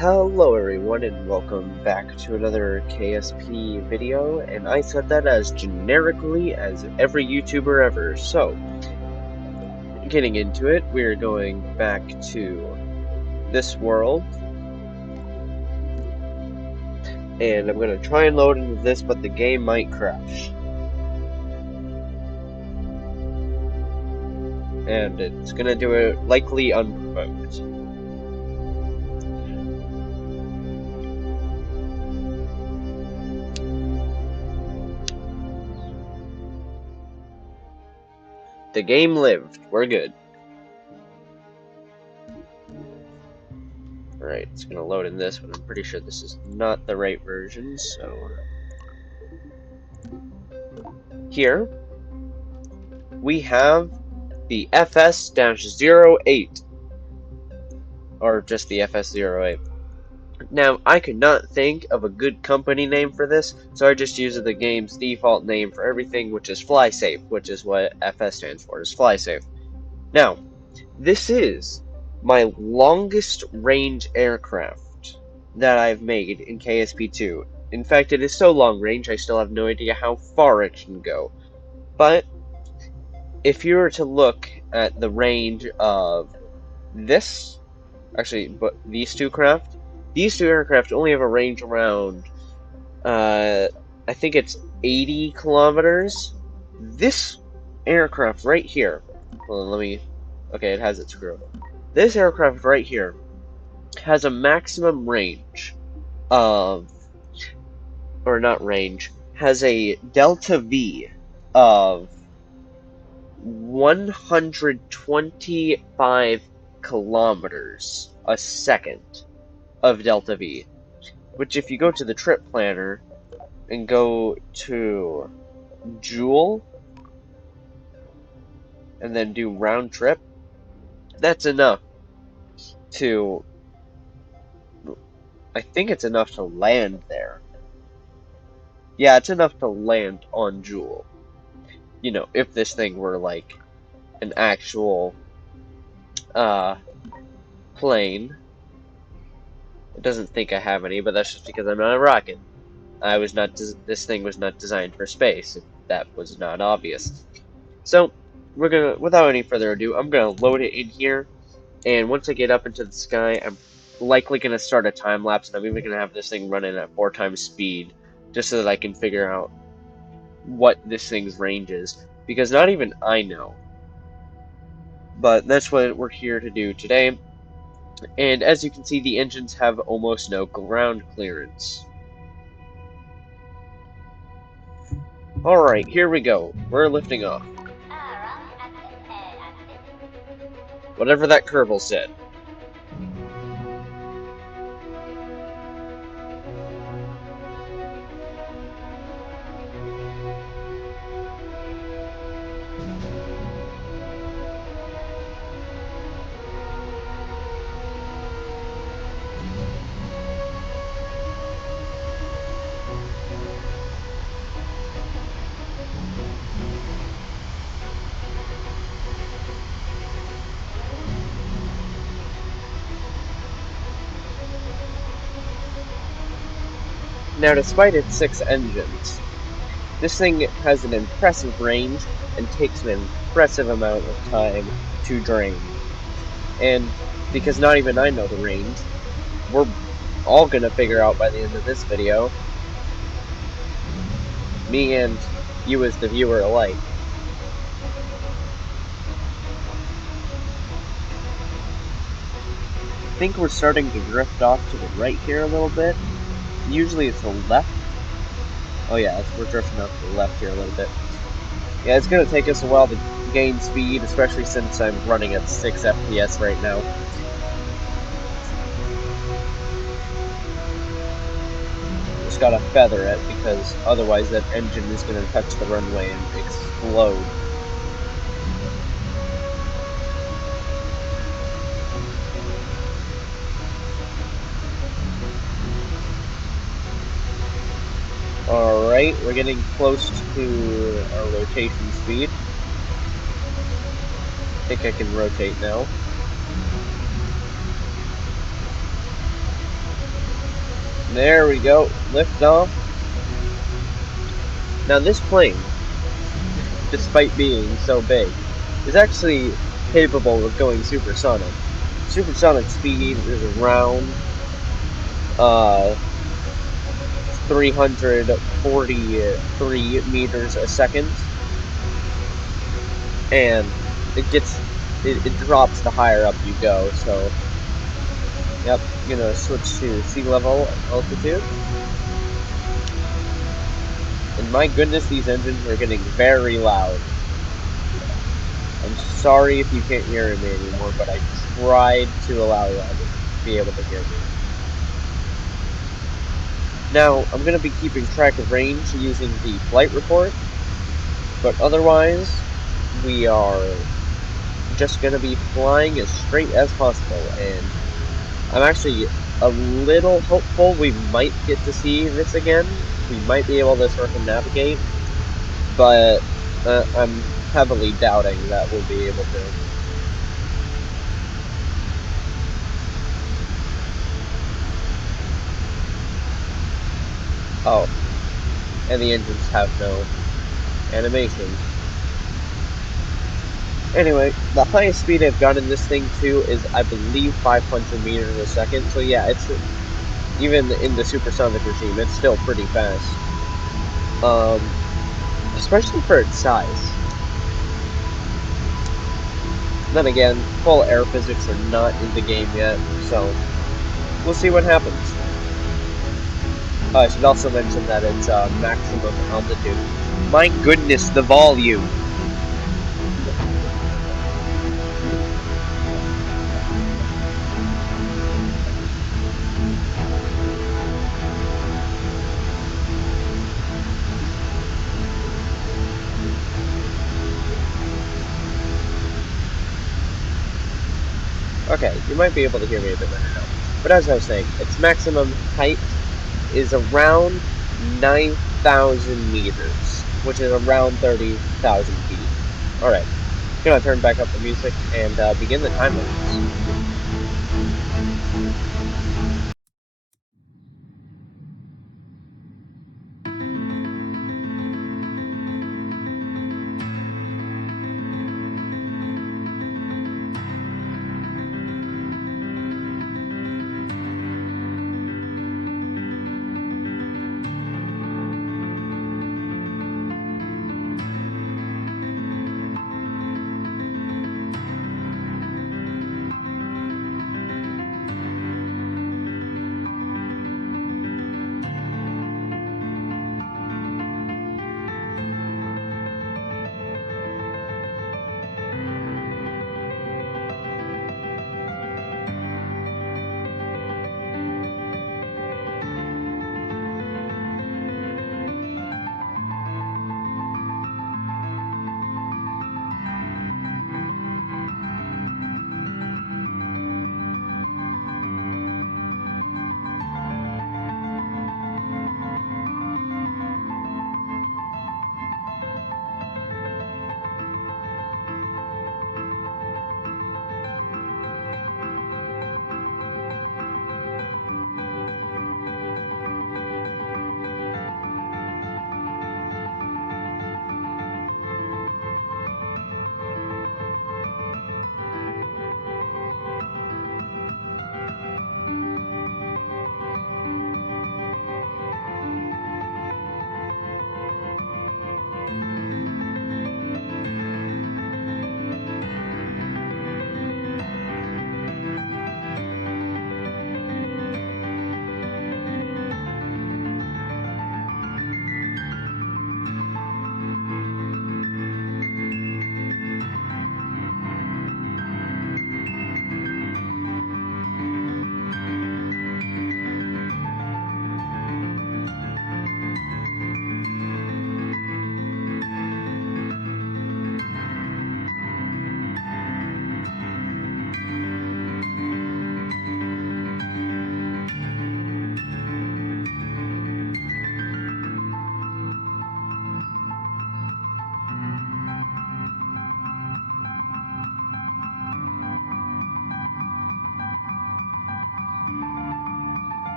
Hello everyone and welcome back to another KSP video, and I said that as generically as every YouTuber ever. So, getting into it, we're going back to this world, and I'm going to try and load into this, but the game might crash. And it's going to do it likely unprovoked. The game lived. We're good. Alright, it's going to load in this, but I'm pretty sure this is not the right version, so... Here, we have the FS-08, or just the FS-08. Now, I could not think of a good company name for this, so I just used the game's default name for everything, which is FlySafe, which is what FS stands for, is FlySafe. Now, this is my longest range aircraft that I've made in KSP2. In fact, it is so long range, I still have no idea how far it can go. But, if you were to look at the range of this, actually, but these two aircraft only have a range around, I think it's 80 kilometers. This aircraft right here, hold on, okay, it has its screw. This aircraft right here has a maximum range of, or not range, has a delta V of 125 kilometers a second of delta V, which if you go to the trip planner and go to Joule and then do round trip, that's enough to, I think it's enough to land there. Yeah, it's enough to land on Joule. You know, if this thing were like an actual plane. It doesn't think I have any, but that's just because I'm not a rocket. This thing was not designed for space, if that was not obvious. So, without any further ado, I'm gonna load it in here, and once I get up into the sky, I'm likely gonna start a time lapse, and I'm even gonna have this thing running at 4 times speed, just so that I can figure out what this thing's range is, because not even I know. But that's what we're here to do today, and as you can see, the engines have almost no ground clearance. Alright, here we go. We're lifting off. Whatever that Kerbal said. Now, despite its 6 engines, this thing has an impressive range and takes an impressive amount of time to drain. And because not even I know the range, we're all gonna figure out by the end of this video. Me and you as the viewer alike. I think we're starting to drift off to the right here a little bit. Usually it's the left. Oh yeah, we're drifting off to the left here a little bit. Yeah, it's gonna take us a while to gain speed, especially since I'm running at 6 FPS right now. Just gotta feather it, because otherwise that engine is gonna touch the runway and explode. Alright, we're getting close to our rotation speed. I think I can rotate now. There we go. Lift off. Now this plane, despite being so big, is actually capable of going supersonic. Supersonic speed is around uh 343 meters a second, and it drops the higher up you go. So, yep, I'm gonna switch to sea level altitude. And my goodness, these engines are getting very loud. I'm sorry if you can't hear me anymore, but I tried to allow y'all to be able to hear me. Now, I'm going to be keeping track of range using the flight report, but otherwise, we are just going to be flying as straight as possible, and I'm actually a little hopeful we might get to see this again. We might be able to circumnavigate, but I'm heavily doubting that we'll be able to. Oh, and the engines have no animation. Anyway, the highest speed I've got in this thing too is, I believe, 500 meters a second. So yeah, it's even in the supersonic regime, it's still pretty fast. Especially for its size. Then again, full air physics are not in the game yet, so we'll see what happens. I should also mention that it's maximum altitude. My goodness, the volume! Okay, you might be able to hear me a bit better now. But as I was saying, its maximum height is around 9,000 meters, which is around 30,000 feet. Alright, gonna turn back up the music and begin the time lapse.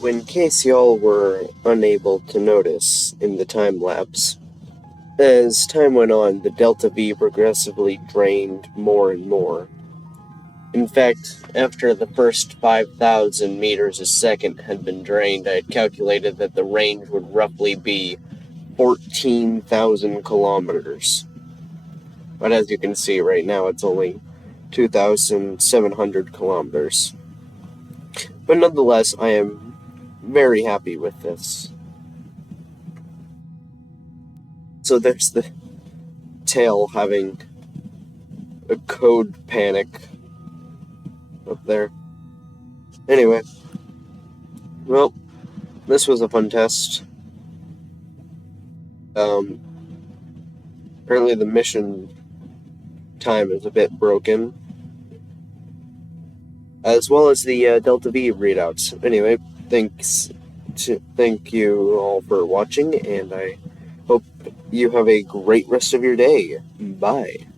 Now, in case y'all were unable to notice in the time lapse, as time went on, the delta V progressively drained more and more. In fact, after the first 5,000 meters a second had been drained, I had calculated that the range would roughly be 14,000 kilometers. But as you can see right now, it's only 2,700 kilometers. But nonetheless, I am very happy with this. So there's the tail having a code panic up there. Anyway, well, this was a fun test. Apparently the mission time is a bit broken, as well as the Delta V readouts. Anyway, thank you all for watching, and I hope you have a great rest of your day. Bye.